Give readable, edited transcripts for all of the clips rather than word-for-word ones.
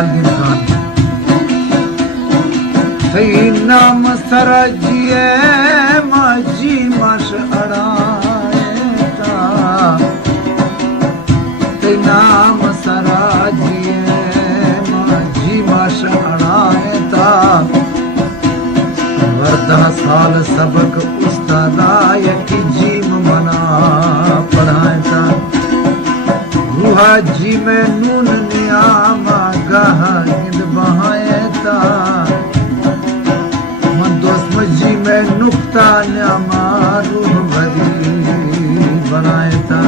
निहालदीन खान सही नाम सरजिए माझी माश अड़ाएता सही नाम सरजिए माझी माश अड़ाएता वर्धा साल सबक उस्तादा यकी जीम मना पढ़ाएता रूहा जी में नून नियामा गाहा इंद बहाएता मन दोस्त जी में नुक्ता न्यामा रूह भरी बनाएता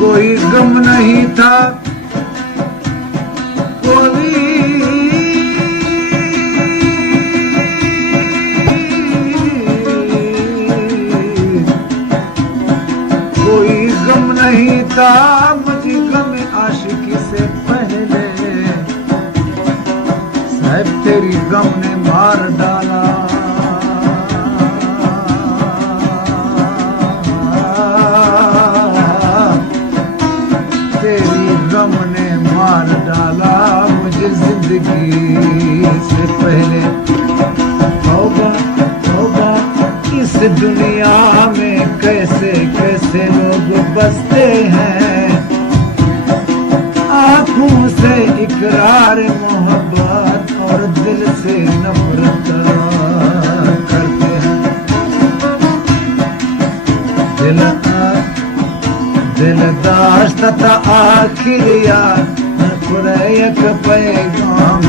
कोई गम नहीं था कोई गम नहीं था मुझे गम आशिकी से पहले साहब तेरी गम ने मार डाला तेरी गम ने मार डाला मुझे जिंदगी से पहले तौबा तौबा इस दुनिया में कैसे कैसे लोग बसते हैं आंखों से इकरार मोहब्बत और दिल से नफरत करते हैं दिल दाश्त था आखिर यार खुरैक पैगाम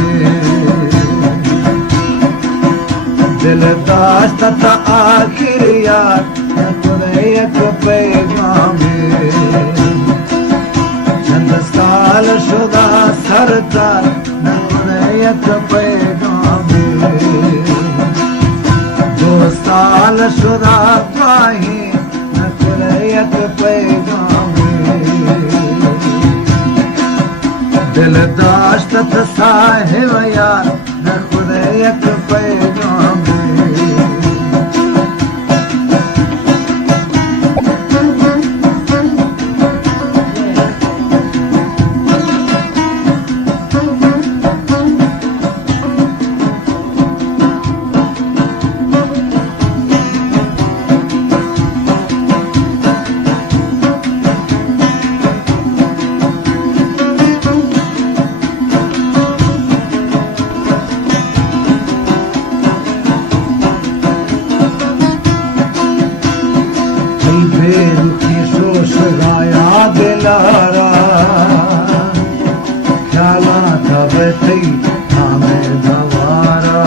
दिल दाश्त था आखिर यार खुरैक पैगाम चंद साल शुदा सरकार खुरैक पैगाम 2 साल शुदा पाही खुरैक पैगाम दिल दाश्त था साहिब यार खुरैक पैगाम दिलारा ख्याला था बैठी नामे गवारा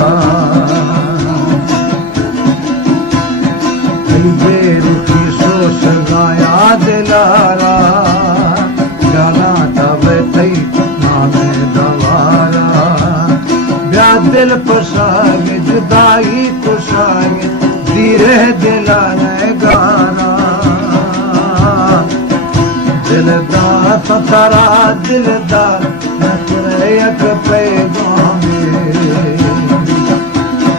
बेरुखी सोच गाया दिलारा ख्याला था बैठी नामे गवारा ब्या दिल कुशागे जुदाई कुशागे धीरे दिला गारा दिलदार तारा दिलदार खुरैक पैगाम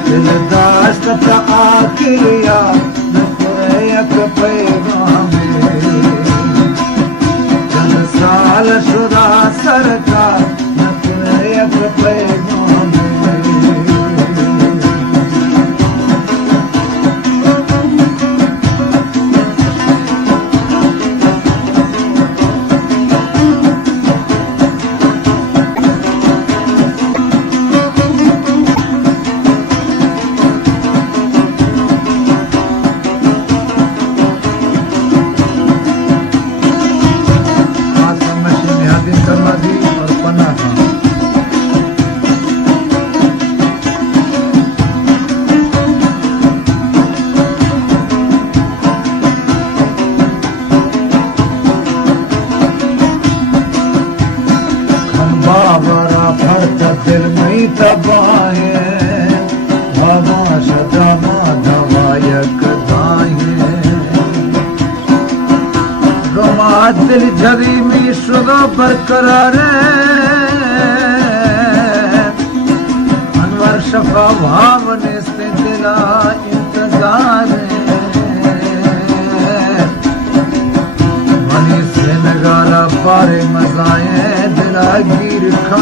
दिलदार ता आखिर यार खुरैक पैगाम चंद साल शुदा सरकार खुरैक पैगाम दिल में तबाहे हवा शदाना दवायक दाए गमा दिल झरी में शुदा बरकरार अनवर शफा भावने से दिला इंतजार मनी से नगारा पारे मजाए दिला गिर खा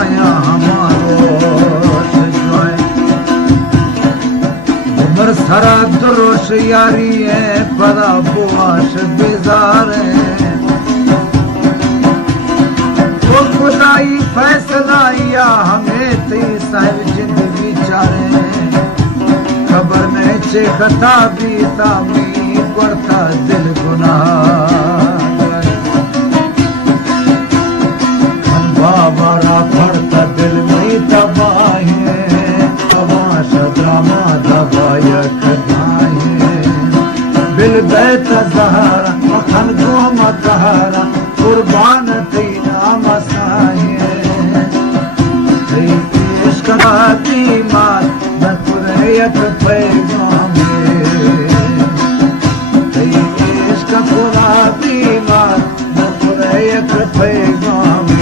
खुश यारी है परा बुआश बेजार है वो खुदाई फैसला या हमें थे साहिब जिंद विचारे खबर में चे खता बीता मी बढ़ता दिल गुनाह हम बाबा पड़ता दिल में दबाए तमाशा ड्रामा दबाया खदाए बिल बैत जहरा मखन को मतहरा कुर्बान थी नाम साए इश्क की मात न कुरैयत पैगाम इश्क पूरा की मात न कुरैयत पैगाम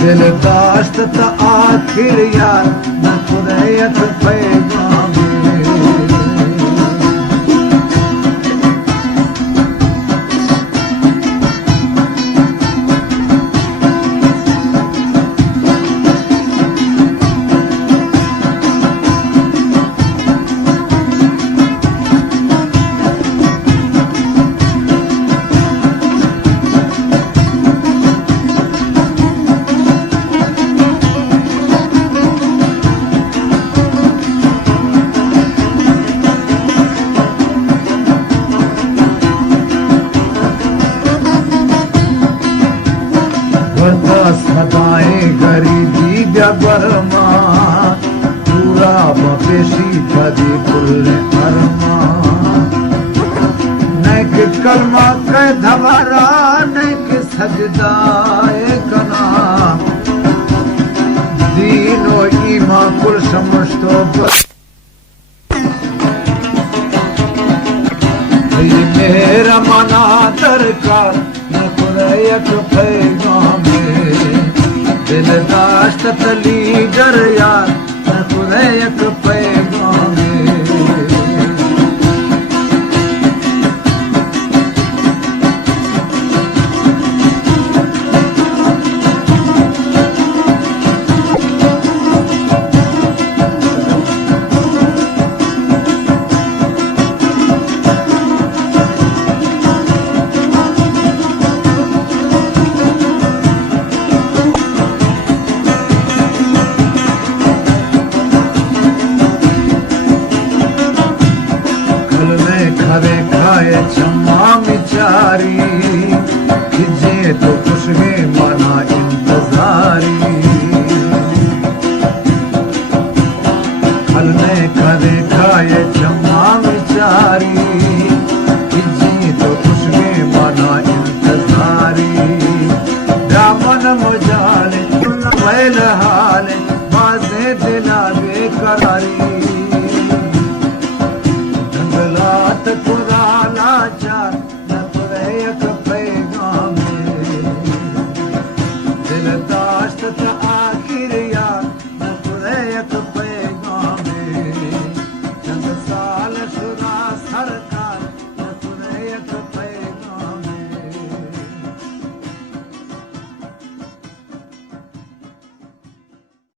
दिल दाश्त त आखिर यार न कुरैयत पैगाम सदाएं गरीबी बरमा पूरा बपेशी कदी कुल अरमा नैक कलमा के धमारा नैक सजदाए कना दीनो ईमा कुल समझतो मेरा मना दरकार न कुरैयत पैगाम दिल दाश्त तली डर यार न कुरैयत पैगाम खरे खाए क्षमा मिचारी खिजे तो कुछ में मना इंतजारी फल में खरे खाए क्षमा मिचारी खिजे तो कुछ में मना इंतजारी दामन मुजाले वैल हाले बाजे दिला बेकरारी तक